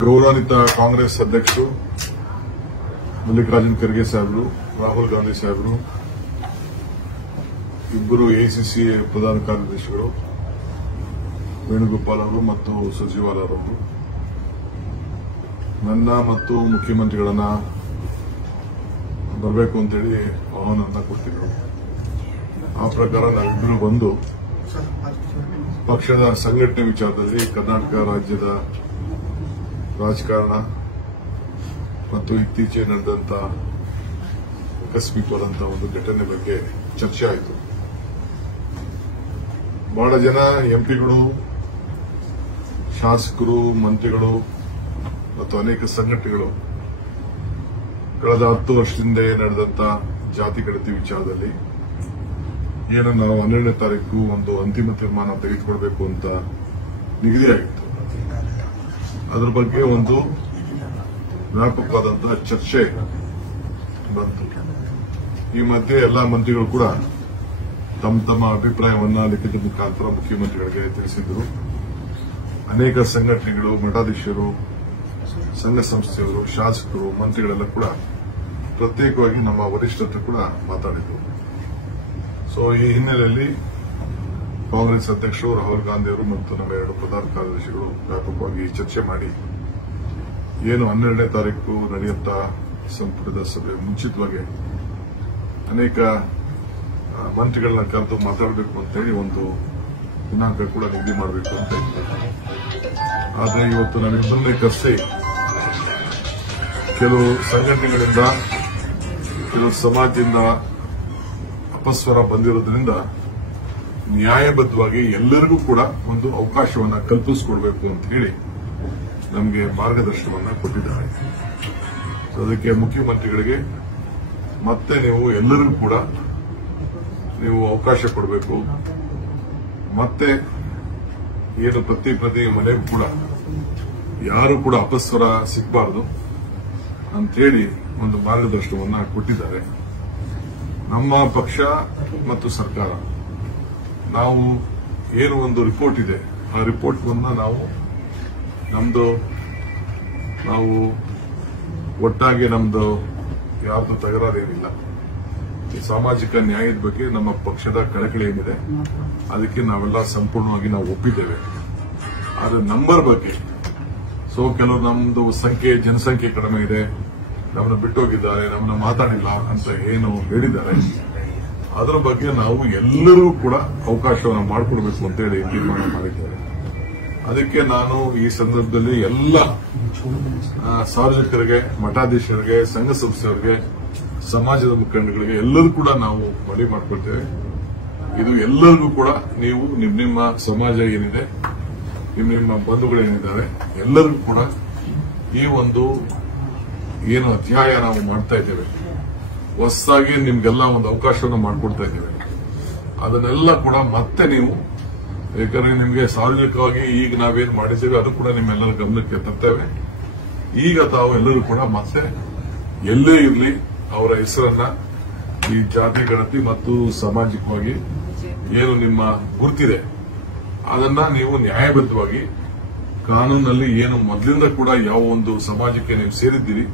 ಗೌರವಾನ್ವಿತ ಕಾಂಗ್ರೆಸ್ ಅಧ್ಯಕ್ಷರು ಮಲ್ಲಿಕಾರ್ಜುನ್ ಖರ್ಗೆ ಸಾಹೇಬರು, ರಾಹುಲ್ ಗಾಂಧಿ ಸಾಹೇಬರು, ಇಬ್ಬರು ಎಐಸಿಸಿ ಪ್ರಧಾನ ಕಾರ್ಯದರ್ಶಿಗಳು ವೇಣುಗೋಪಾಲ್ ಅವರು ಮತ್ತು ಸುರ್ಜೇವಾಲಾ ಅವರು ನನ್ನ ಮತ್ತು ಮುಖ್ಯಮಂತ್ರಿಗಳನ್ನ ಬರಬೇಕು ಅಂತೇಳಿ ಆಹ್ವಾನವನ್ನು ಕೊಟ್ಟಿದ್ದರು. ಆ ಪ್ರಕಾರ ನಾವಿಬ್ಬರು ಬಂದು ಪಕ್ಷದ ಸಂಘಟನೆ ವಿಚಾರದಲ್ಲಿ ಕರ್ನಾಟಕ ರಾಜ್ಯದ ರಾಜಕಾರಣ ಮತ್ತು ಇತ್ತೀಚೆಗೆ ನಡೆದಂತ ಆಕಸ್ಮಿಕವಾದಂತಹ ಒಂದು ಘಟನೆ ಬಗ್ಗೆ ಚರ್ಚೆ ಆಯಿತು. ಬಹಳ ಜನ ಎಂಪಿಗಳು, ಶಾಸಕರು, ಮಂತ್ರಿಗಳು ಮತ್ತು ಅನೇಕ ಸಂಘಟನೆಗಳು ಕಳೆದ 10 ವರ್ಷದಿಂದ ನಡೆದಂತ ಜಾತಿ ಗಣತಿ ವಿಚಾರದಲ್ಲಿ ಏನು ನಾವು 12ನೇ ತಾರೀಕು ಒಂದು ಅಂತಿಮ ತೀರ್ಮಾನ ತೆಗೆದುಕೊಳ್ಬೇಕು ಅಂತ ನಿಗದಿಯಾಗಿತ್ತು. ಅದರ ಬಗ್ಗೆ ಒಂದು ವ್ಯಾಪಕವಾದಂತಹ ಚರ್ಚೆ ಬಂತು. ಈ ಮಧ್ಯೆ ಎಲ್ಲಾ ಮಂತ್ರಿಗಳು ಕೂಡ ತಮ್ಮ ತಮ್ಮ ಅಭಿಪ್ರಾಯವನ್ನ ಲಿಖಿತ ಮುಖಾಂತರ ಮುಖ್ಯಮಂತ್ರಿಗಳಿಗೆ ತಿಳಿಸಿದ್ರು. ಅನೇಕ ಸಂಘಟನೆಗಳು, ಮಠಾಧೀಶರು, ಸಂಘ ಸಂಸ್ಥೆಯವರು, ಶಾಸಕರು, ಮಂತ್ರಿಗಳೆಲ್ಲ ಕೂಡ ಪ್ರತ್ಯೇಕವಾಗಿ ನಮ್ಮ ವರಿಷ್ಠತೆ ಕೂಡ ಮಾತಾಡಿದ್ರು. ಸೊ ಈ ಹಿನ್ನೆಲೆಯಲ್ಲಿ ಕಾಂಗ್ರೆಸ್ ಅಧ್ಯಕ್ಷರು ರಾಹುಲ್ ಗಾಂಧಿ ಅವರು ಮತ್ತು ನಮ್ಮ 2 ಪ್ರಧಾನ ಕಾರ್ಯದರ್ಶಿಗಳು ವ್ಯಾಪಕವಾಗಿ ಚರ್ಚೆ ಮಾಡಿ ಏನು 12ನೇ ತಾರೀಕು ನಡೆಯುತ್ತಾ ಸಂಪುಟದ ಸಭೆ ಮುಂಚಿತವಾಗಿ ಅನೇಕ ಮಂತ್ರಿಗಳನ್ನ ಕರೆದು ಮಾತಾಡಬೇಕು ಅಂತೇಳಿ ಒಂದು ದಿನಾಂಕ ಕೂಡ ನಿಗದಿ ಮಾಡಬೇಕು ಅಂತ ಇತ್ತು. ಆದರೆ ಇವತ್ತು ನಮ್ಮಿಬ್ಬರನ್ನೇ ಕರೆಸಿ ಕೆಲವು ಸಂಘಟನೆಗಳಿಂದ, ಕೆಲವು ಸಮಾಜದಿಂದ ಅಪಸ್ವರ ಬಂದಿರೋದ್ರಿಂದ ನ್ಯಾಯಬದ್ಧವಾಗಿ ಎಲ್ಲರಿಗೂ ಕೂಡ ಒಂದು ಅವಕಾಶವನ್ನ ಕಲ್ಪಿಸಿಕೊಡ್ಬೇಕು ಅಂತ ಹೇಳಿ ನಮಗೆ ಮಾರ್ಗದರ್ಶನವನ್ನ ಕೊಟ್ಟಿದ್ದಾರೆ. ಅದಕ್ಕೆ ಮುಖ್ಯಮಂತ್ರಿಗಳಿಗೆ ಮತ್ತೆ ನೀವು ಎಲ್ಲರಿಗೂ ಕೂಡ ನೀವು ಅವಕಾಶ ಕೊಡಬೇಕು, ಮತ್ತೆ ಏನು ಪ್ರತಿ ಮನೆಗೂ ಕೂಡ ಯಾರು ಕೂಡ ಅಪಸ್ವರ ಸಿಗಬಾರದು ಅಂತೇಳಿ ಒಂದು ಮಾರ್ಗದರ್ಶನವನ್ನ ಕೊಟ್ಟಿದ್ದಾರೆ. ನಮ್ಮ ಪಕ್ಷ ಮತ್ತು ಸರ್ಕಾರ ನಾವು ಏನು ಒಂದು ರಿಪೋರ್ಟ್ ಇದೆ, ಆ ರಿಪೋರ್ಟ್ವನ್ನ ನಾವು ಒಟ್ಟಾಗಿ ನಮ್ದು ಯಾರ್ದು ತಕರಾರೇನಿಲ್ಲ. ಈ ಸಾಮಾಜಿಕ ನ್ಯಾಯದ ಬಗ್ಗೆ ನಮ್ಮ ಪಕ್ಷದ ಕಳಕಳಿ ಏನಿದೆ ಅದಕ್ಕೆ ನಾವೆಲ್ಲ ಸಂಪೂರ್ಣವಾಗಿ ನಾವು ಒಪ್ಪಿದ್ದೇವೆ. ಆದರೆ ನಂಬರ್ ಬಗ್ಗೆ ಕೆಲವರು ನಮ್ದು ಜನಸಂಖ್ಯೆ ಕಡಿಮೆ ಇದೆ, ನಮ್ಮನ್ನ ಬಿಟ್ಟೋಗಿದ್ದಾರೆ, ನಮ್ಮನ್ನ ಮಾತಾಡಿಲ್ಲ ಅಂತ ಏನು ಹೇಳಿದ್ದಾರೆ, ಅದರ ಬಗ್ಗೆ ನಾವು ಎಲ್ಲರೂ ಕೂಡ ಅವಕಾಶವನ್ನು ಮಾಡಿಕೊಡ್ಬೇಕು ಅಂತೇಳಿ ತೀರ್ಮಾನ ಮಾಡಿದ್ದೇವೆ. ಅದಕ್ಕೆ ನಾನು ಈ ಸಂದರ್ಭದಲ್ಲಿ ಎಲ್ಲ ಸಾರ್ವಜನಿಕರಿಗೆ, ಮಠಾಧೀಶರಿಗೆ, ಸಂಘ ಸಂಸ್ಥೆಯವರಿಗೆ, ಸಮಾಜದ ಮುಖಂಡಗಳಿಗೆ ಎಲ್ಲರೂ ಕೂಡ ನಾವು ಮನವಿ ಮಾಡಿಕೊಳ್ತೇವೆ. ಇದು ಎಲ್ಲರಿಗೂ ಕೂಡ ನೀವು ನಿಮ್ಮ ಸಮಾಜ ಏನಿದೆ, ನಿಮ್ಮ ಬಂಧುಗಳೇನಿದ್ದಾರೆ ಎಲ್ಲರಿಗೂ ಕೂಡ ಈ ಒಂದು ಏನು ಅಧ್ಯಾಯ ನಾವು ಮಾಡ್ತಾ ಇದ್ದೇವೆ, ಹೊಸದಾಗಿ ನಿಮ್ಗೆಲ್ಲ ಒಂದು ಅವಕಾಶವನ್ನು ಮಾಡಿಕೊಡ್ತಾ ಇದ್ದೇವೆ. ಅದನ್ನೆಲ್ಲ ಕೂಡ ಮತ್ತೆ ನೀವು, ಯಾಕಂದ್ರೆ ನಿಮಗೆ ಸಾರ್ವಜನಿಕವಾಗಿ ಈಗ ನಾವೇನು ಮಾಡಿದ್ದೇವೆ ಅದು ಕೂಡ ನಿಮ್ಮೆಲ್ಲರ ಗಮನಕ್ಕೆ ತರ್ತೇವೆ. ಈಗ ತಾವು ಎಲ್ಲರೂ ಕೂಡ ಮತ್ತೆ ಎಲ್ಲೇ ಇರಲಿ ಅವರ ಹೆಸರನ್ನ ಈ ಜಾತಿ ಗಣತಿ ಮತ್ತು ಸಾಮಾಜಿಕವಾಗಿ ಏನು ನಿಮ್ಮ ಗುರುತಿದೆ ಅದನ್ನ ನೀವು ನ್ಯಾಯಬದ್ಧವಾಗಿ ಕಾನೂನಲ್ಲಿ ಏನು ಮೊದಲಿಂದ ಕೂಡ ಯಾವ ಒಂದು ಸಮಾಜಕ್ಕೆ ನೀವು ಸೇರಿದ್ದೀರಿ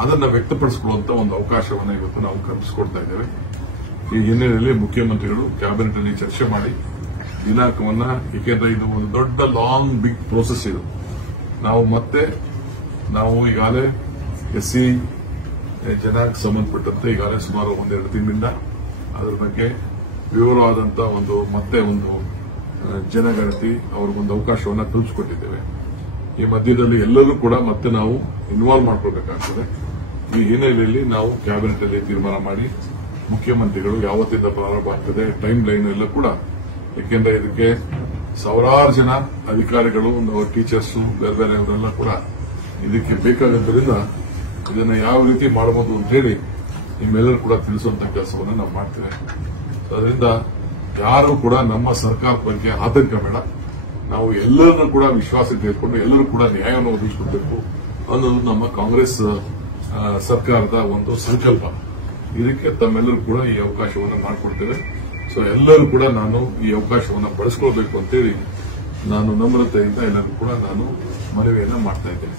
ಅದನ್ನ ವ್ಯಕ್ತಪಡಿಸಿಕೊಳ್ಳುವಂತ ಒಂದು ಅವಕಾಶವನ್ನು ಇವತ್ತು ನಾವು ಕಲ್ಪಿಸಿಕೊಡ್ತಾ ಇದ್ದೇವೆ. ಈ ಹಿನ್ನೆಲೆಯಲ್ಲಿ ಮುಖ್ಯಮಂತ್ರಿಗಳು ಕ್ಯಾಬಿನೆಟ್ ಅಲ್ಲಿ ಚರ್ಚೆ ಮಾಡಿ ದಿನಾಂಕವನ್ನ, ಏಕೆಂದ್ರೆ ಇದು ಒಂದು ದೊಡ್ಡ ಲಾಂಗ್ ಬಿಗ್ ಪ್ರೋಸೆಸ್ ಇದು. ನಾವು ಈಗಾಗಲೇ ಎಸ್ಸಿ ಜನಾಂಗಕ್ಕೆ ಸಂಬಂಧಪಟ್ಟಂತೆ ಈಗಾಗಲೇ ಸುಮಾರು 1-2 ದಿನದಿಂದ ಅದರ ಬಗ್ಗೆ ವಿವರವಾದಂತಹ ಒಂದು ಜನಗಣತಿ ಅವ್ರಿಗೊಂದು ಅವಕಾಶವನ್ನು ಕಲ್ಪಿಸಿಕೊಟ್ಟಿದ್ದೇವೆ. ಈ ಮಧ್ಯದಲ್ಲಿ ಎಲ್ಲರೂ ಕೂಡ ಮತ್ತೆ ನಾವು ಇನ್ವಾಲ್ವ್ ಮಾಡ್ಕೊಳ್ಬೇಕಾಗ್ತದೆ. ಈ ಹಿನ್ನೆಲೆಯಲ್ಲಿ ನಾವು ಕ್ಯಾಬಿನೆಟ್ ಅಲ್ಲಿ ತೀರ್ಮಾನ ಮಾಡಿ ಮುಖ್ಯಮಂತ್ರಿಗಳು ಯಾವತ್ತಿಂದ ಪ್ರಾರಂಭ ಆಗ್ತದೆ, ಟೈಮ್ ಲೈನ್ ಎಲ್ಲ ಕೂಡ, ಯಾಕೆಂದ್ರೆ ಇದಕ್ಕೆ ಸಾವಿರಾರು ಜನ ಅಧಿಕಾರಿಗಳು, ಟೀಚರ್ಸ್, ಬೇರೆ ಬೇರೆಯವರೆಲ್ಲ ಕೂಡ ಇದಕ್ಕೆ ಬೇಕಾಗಿದ್ದರಿಂದ ಇದನ್ನ ಯಾವ ರೀತಿ ಮಾಡಬಹುದು ಅಂತ ಹೇಳಿ ನಿಮ್ಮೆಲ್ಲರೂ ಕೂಡ ತಿಳಿಸುವಂತಹ ಕೆಲಸವನ್ನು ನಾವು ಮಾಡ್ತೇವೆ. ಅದರಿಂದ ಯಾರು ಕೂಡ ನಮ್ಮ ಸರ್ಕಾರದ ಬಗ್ಗೆ ಆತಂಕ ಬೇಡ. ನಾವು ಎಲ್ಲರನ್ನೂ ಕೂಡ ವಿಶ್ವಾಸಕ್ಕೆ ತೆಗೆದುಕೊಂಡು ಎಲ್ಲರೂ ಕೂಡ ನ್ಯಾಯವನ್ನು ಒದಗಿಸಿಕೊಡಬೇಕು ಅನ್ನೋದು ನಮ್ಮ ಕಾಂಗ್ರೆಸ್ ಸರ್ಕಾರದ ಒಂದು ಸಂಕಲ್ಪ. ಇದಕ್ಕೆ ತಮ್ಮೆಲ್ಲರೂ ಕೂಡ ಈ ಅವಕಾಶವನ್ನು ಮಾಡಿಕೊಡ್ತೇವೆ. ಎಲ್ಲರೂ ಕೂಡ ನಾನು ಈ ಅವಕಾಶವನ್ನು ಬಳಸಿಕೊಳ್ಬೇಕು ಅಂತೇಳಿ ನಾನು ನಮ್ರತೆಯಿಂದ ಎಲ್ಲರೂ ಕೂಡ ನಾನು ಮನವಿಯನ್ನ ಮಾಡ್ತಾ ಇದ್ದೇನೆ.